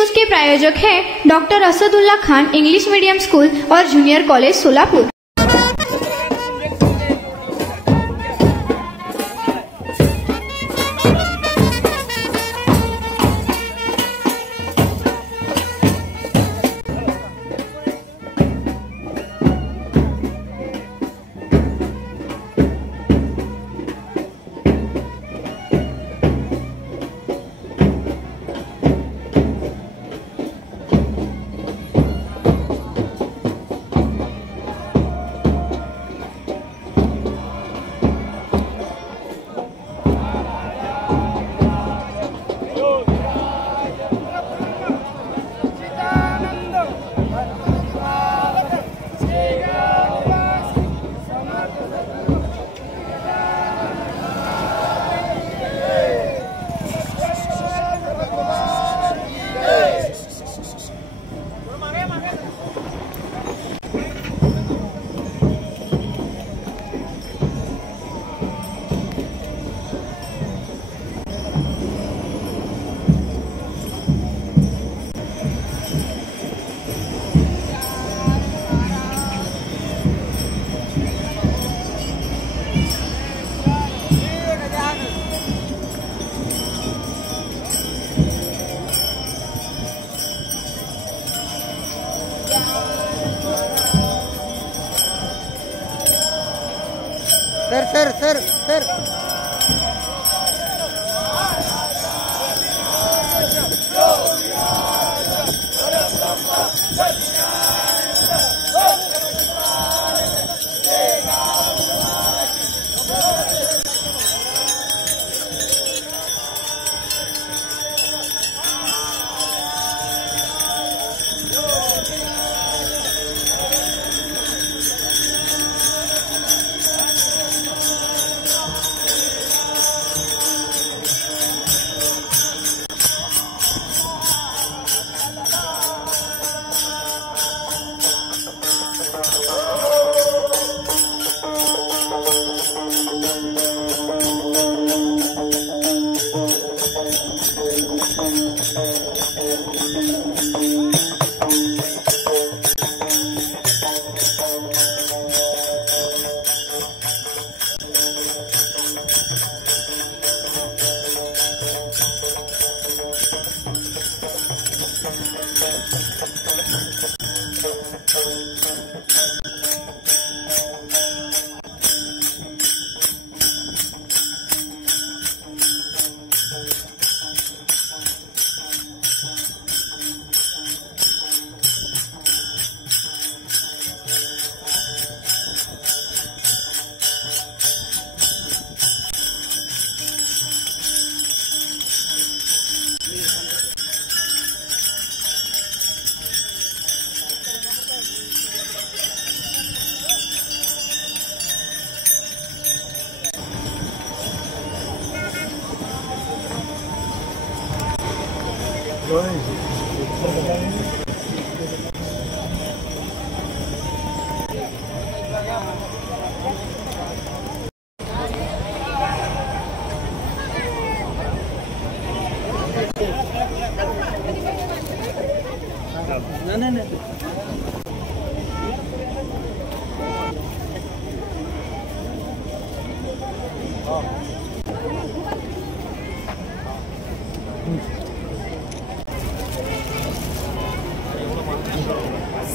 News के प्रायोजक हैं doctor Asadulla Khan English medium school और junior college Solapur.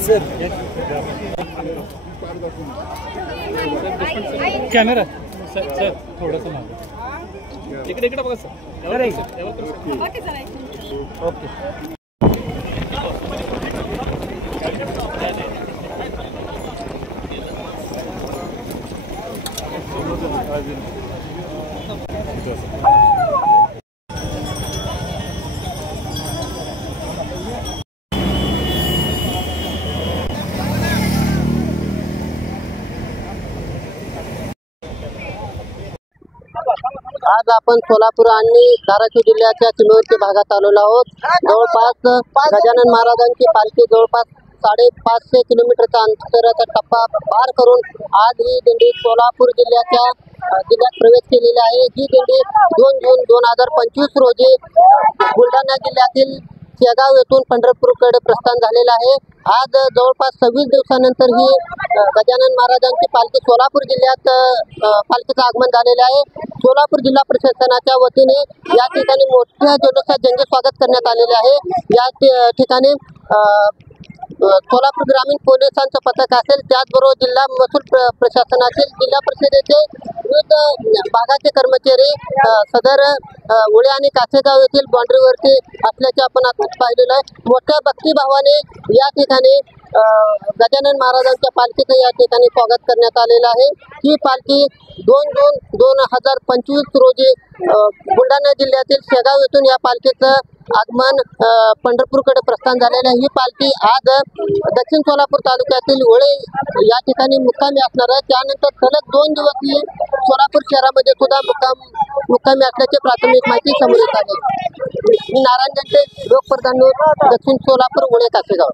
Sir camera sir थोडंसं मागे इकडे बघा सर ओके आज आपण सोलापूर आणि धाराशिव जिल्ह्याच्या सीमेवरती भागात आलेलो आहोत। जवळपास गजानन महाराजांची पालखी जवळपास 550 किलोमीटरचा अंतराचा टप्पा पार करून आज ही दिंडी सोलापूर जिल्ह्यात प्रवेश केलेली आहे। ही दिंडी 2 जून 2025 रोजी बुलढाणा जिल्ह्यातील शेगाव येथून पंढरपूरकडे प्रस्थान झालेलं आहे. आज जवळपास 26 दिवसानंतर ही गजानन महाराजांची पालखी सोलापूर जिल्ह्यात पालखीचं आगमन झालेलं आहे. सोलापूर जिल्हा प्रशासनाच्या वतीने या ठिकाणी मोठ्या जल्लोषात जंगी स्वागत करण्यात आलेले आहे. या ठिकाणी सोलापूर ग्रामीण पोलिसांचं पथक असेल, त्याचबरोबर जिल्हा महसूल प्रशासनातील जिल्हा परिषदेचे विविध भागाचे कर्मचारी सदर उळे आणि कासेगाव येथील बाँड्रीवरती असल्याचे आपण आता पाहिलेलं आहे. मोठ्या भक्तिभावाने या ठिकाणी गजानन महाराजांच्या पालखीचं या ठिकाणी स्वागत करण्यात आलेलं आहे. ही पालखी 2/2/2025 रोजी बुलढाणा जिल्ह्यातील शेगाव येथून या पालखीचं आगमन पंढरपूरकडे प्रस्थान झालेलं आहे. ही पालखी आज दक्षिण सोलापूर तालुक्यातील ओळे या ठिकाणी मुक्कामी असणार आहे. त्यानंतर सलग 2 दिवस ही सोलापूर शहरामध्ये सुद्धा मुक्कामी असल्याची प्राथमिक माहिती समोर येत आहे. मी नारायण गंटे, लोकप्रधान न्यूज, दक्षिण सोलापूर, ओळे, कासेगाव.